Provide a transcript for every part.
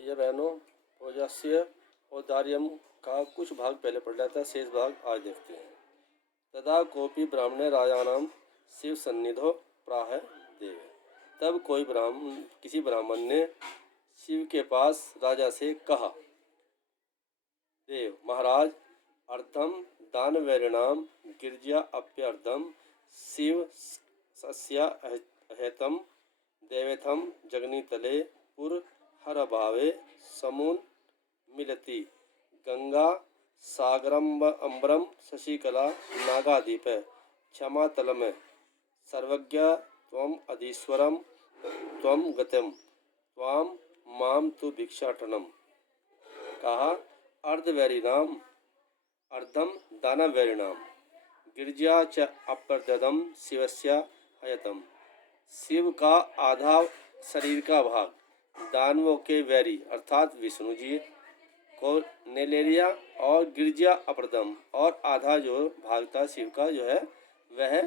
भैया बहनों, ओजस्य औदार्यम का कुछ भाग पहले पढ़ लिया था, शेष भाग आज देखते हैं। तदा कोपी ब्राह्मणे राजानाम शिव सन्निधो प्राह देव। तब किसी ब्राह्मण ने शिव के पास राजा से कहा, देव महाराज, अर्धम दान वैरिणाम गिरजा अप्यर्धम शिव सस्या अहेतम देवेथम जगनीतले पुर हर भावे समून मिलति गंगा सागरम अम्बरम शशिकला नागादीप क्षमातलम सर्वज्ञ त्वम अधीश्वरम त्वम गतम त्वाम माम तु भिक्षाटनम। कहा, अर्धवैरिणाम अर्धम दानवैरिणाम गिरजा च अप्रदम शिवस्य हयतम। शिव का आधा शरीर का भाग दानवों के वैरी अर्थात विष्णु जी को ने ले लिया, और गिरजा अप्रदम और आधा जो भाग था शिव का जो है वह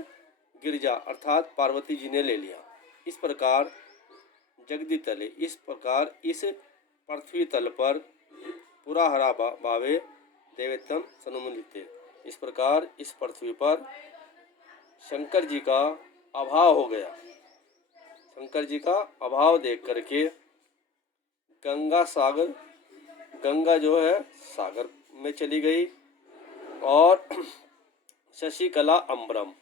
गिरजा अर्थात पार्वती जी ने ले लिया। इस प्रकार जगदी तले, इस प्रकार इस पृथ्वी तल पर पूरा हरा भावे देवेतम सनुमलिते, इस प्रकार इस पृथ्वी पर शंकर जी का अभाव हो गया। शंकर जी का अभाव देख करके गंगा जो है सागर में चली गई, और शशिकला अम्बरम,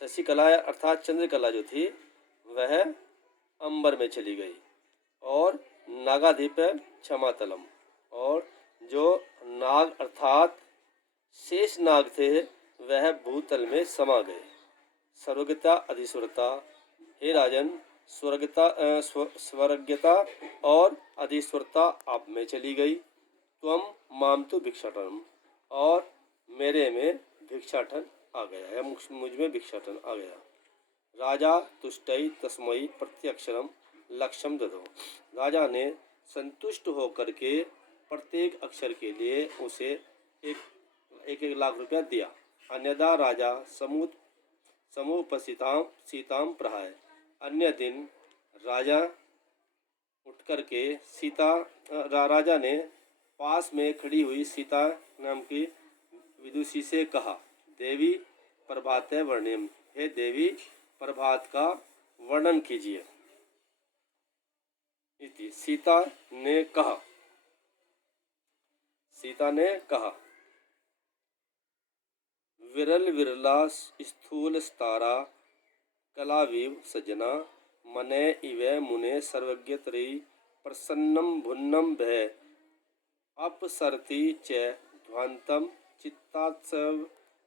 शशिकला अर्थात चंद्रकला जो थी वह अंबर में चली गई, और नागाधीप क्षमातलम, और जो नाग अर्थात शेष नाग थे वह भूतल में समा गए। सर्वज्ञता अधीश्वरता, हे राजन, स्वर्गता और अधीश्वरता आप में चली गई। त्वम माम तो भिक्षाटन, और मेरे में भिक्षाटन आ गया है, मुझ में भिक्षाटन आ गया। राजा तुष्टई तस्मयी प्रत्यक्षरम लक्ष्यम ददो। राजा ने संतुष्ट होकर के प्रत्येक अक्षर के लिए उसे एक लाख रुपया दिया। अन्यदा राजा समुपस्थिताम सीताम प्रहाय। अन्य दिन राजा उठ करके राजा ने पास में खड़ी हुई सीता नाम की विदुषी से कहा, देवी प्रभात वर्णिम, हे देवी प्रभात का वर्णन कीजिए। इति सीता ने कहा, विरल विरला स्थूल स्तारा कलाविव सजना मने इवे मुने सर्वज्ञ तरी प्रसन्नम भुन्नम भय अपसरति च ध्वांतम चित्तात्सव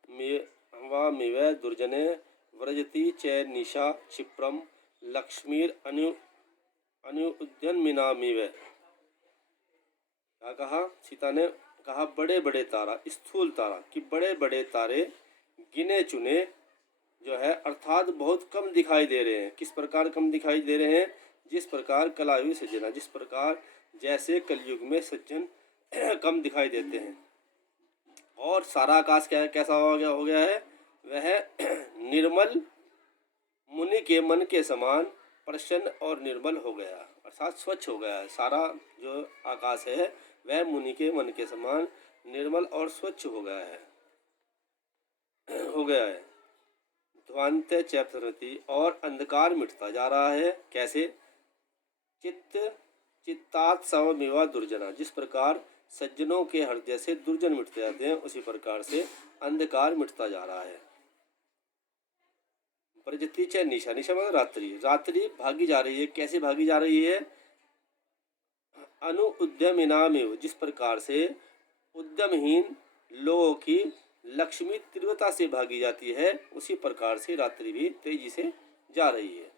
मिव दुर्जने व्रजति च निशा क्षिप्रम लक्ष्मीर अनुद्यन्मिनामिव। क्या कहा? सीता ने कहा, बड़े बड़े तारा, स्थूल तारा कि बड़े बड़े तारे गिने चुने जो है अर्थात बहुत कम दिखाई दे रहे हैं। किस प्रकार कम दिखाई दे रहे हैं? जिस प्रकार कलावी सज्जना, जिस प्रकार जैसे कलयुग में सज्जन कम दिखाई देते हैं। और सारा आकाश कैसा हो गया है? वह निर्मल मुनि के मन के समान प्रसन्न और निर्मल हो गया, अर्थात स्वच्छ हो गया है। सारा जो आकाश है वह मुनि के मन के समान निर्मल और स्वच्छ हो गया है। ध्वांत चैप्तरति, और अंधकार मिटता जा रहा है। कैसे? चित्तात सममिवा दुर्जना, जिस प्रकार सज्जनों के हृदय से दुर्जन मिटते जाते हैं उसी प्रकार से अंधकार मिटता जा रहा है। प्रजति च निशा, निशा मतलब रात्रि भागी जा रही है। कैसे भागी जा रही है? अनुउद्यमिनामेव, जिस प्रकार से उद्यमहीन लोगों की लक्ष्मी तीव्रता से भागी जाती है उसी प्रकार से रात्रि भी तेजी से जा रही है।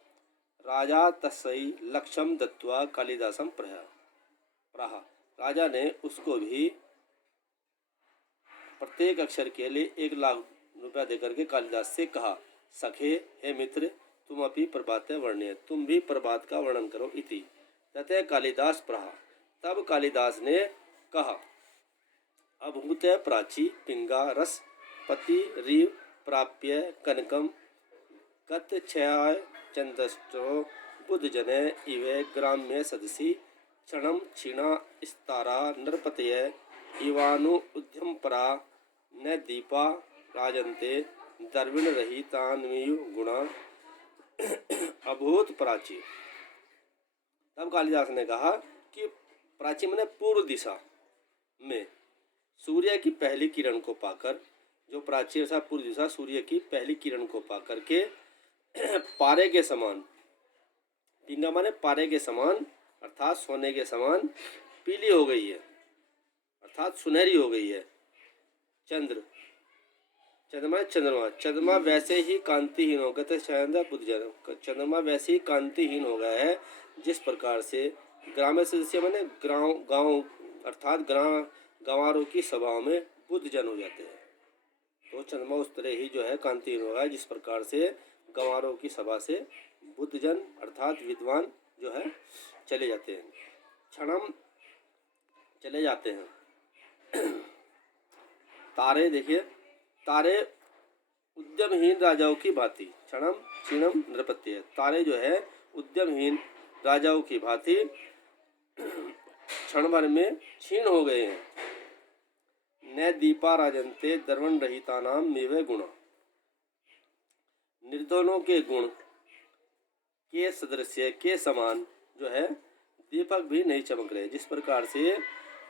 राजा तस्यै लक्ष्यम दत्वा कालिदासम प्राह, राजा ने उसको भी प्रत्येक अक्षर के लिए 1 लाख रुपया देकर के कालिदास से कहा, सखे, हे मित्र, तुम अपनी प्रभात वर्ण्य, तुम भी प्रभात का वर्णन करो। इति ततः कालिदास प्राह, तब कालिदास ने कहा, अभूत प्राची पिंगा रस पति रीव प्राप्य कनकम कत छाय चंदस्ट्रो बुध जने इवे ग्राम्य सदसी क्षणम क्षीणा स्तारा नृपतय इवानु उद्यम परा न दीपा राजन्ते द्रविण रहितान्मयु गुणा अभूत प्राची। तब कालिदास ने कहा कि प्राची मैंने पूर्व दिशा में सूर्य की पहली किरण को पाकर, जो प्राची अर्थात पूर्व दिशा सूर्य की पहली किरण को पाकर के पारे के समान, पींगा माने पारे के समान अर्थात सोने के समान पीली हो गई है, अर्थात सुनहरी हो गई है। चंद्रमा वैसे ही कांतिहीन हो गया, चंद्रमा वैसे ही कांतिहीन हो गया है जिस प्रकार से ग्राम्य सदस्य माने गांव अर्थात गंवारों की सभाओं में बुद्ध जन हो जाते हैं। तो चंद्रमा उस तरह ही जो है कांतिहीन हो गया है जिस प्रकार से गंवारों की सभा से बुद्ध जन अर्थात विद्वान जो है चले जाते हैं, क्षणम चले जाते हैं। तारे देखिए, तारे उद्यमहीन राजाओं की भांति, क्षणम क्षीणम नृपत्य, तारे जो है उद्यमहीन राजाओं की भांति क्षण भर में क्षीण हो गए हैं। न दीपा राजन्ते द्रवण रहिता नाम मेवे गुण, निर्धनों के गुण के सदृश्य के समान जो है दीपक भी नहीं चमक रहे। जिस प्रकार से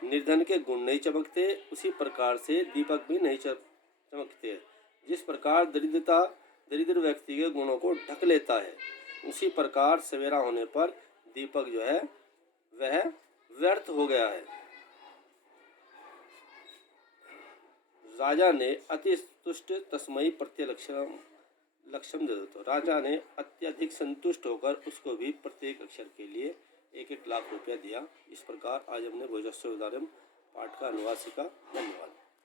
निर्धन के गुण नहीं चमकते उसी प्रकार से दीपक भी नहीं चमकते। जिस प्रकार दरिद्र व्यक्ति के गुणों को ढक लेता है उसी प्रकार सवेरा होने पर दीपक जो है वह व्यर्थ हो गया है। राजा ने अति तुष्ट तस्मयी लक्ष्यम दे दो, राजा ने अत्यधिक संतुष्ट होकर उसको भी प्रत्येक अक्षर के लिए 1-1 लाख रुपया दिया। इस प्रकार आज हमने भोजस्व उदाहरण पाठ का अनुवाद सीखा। धन्यवाद।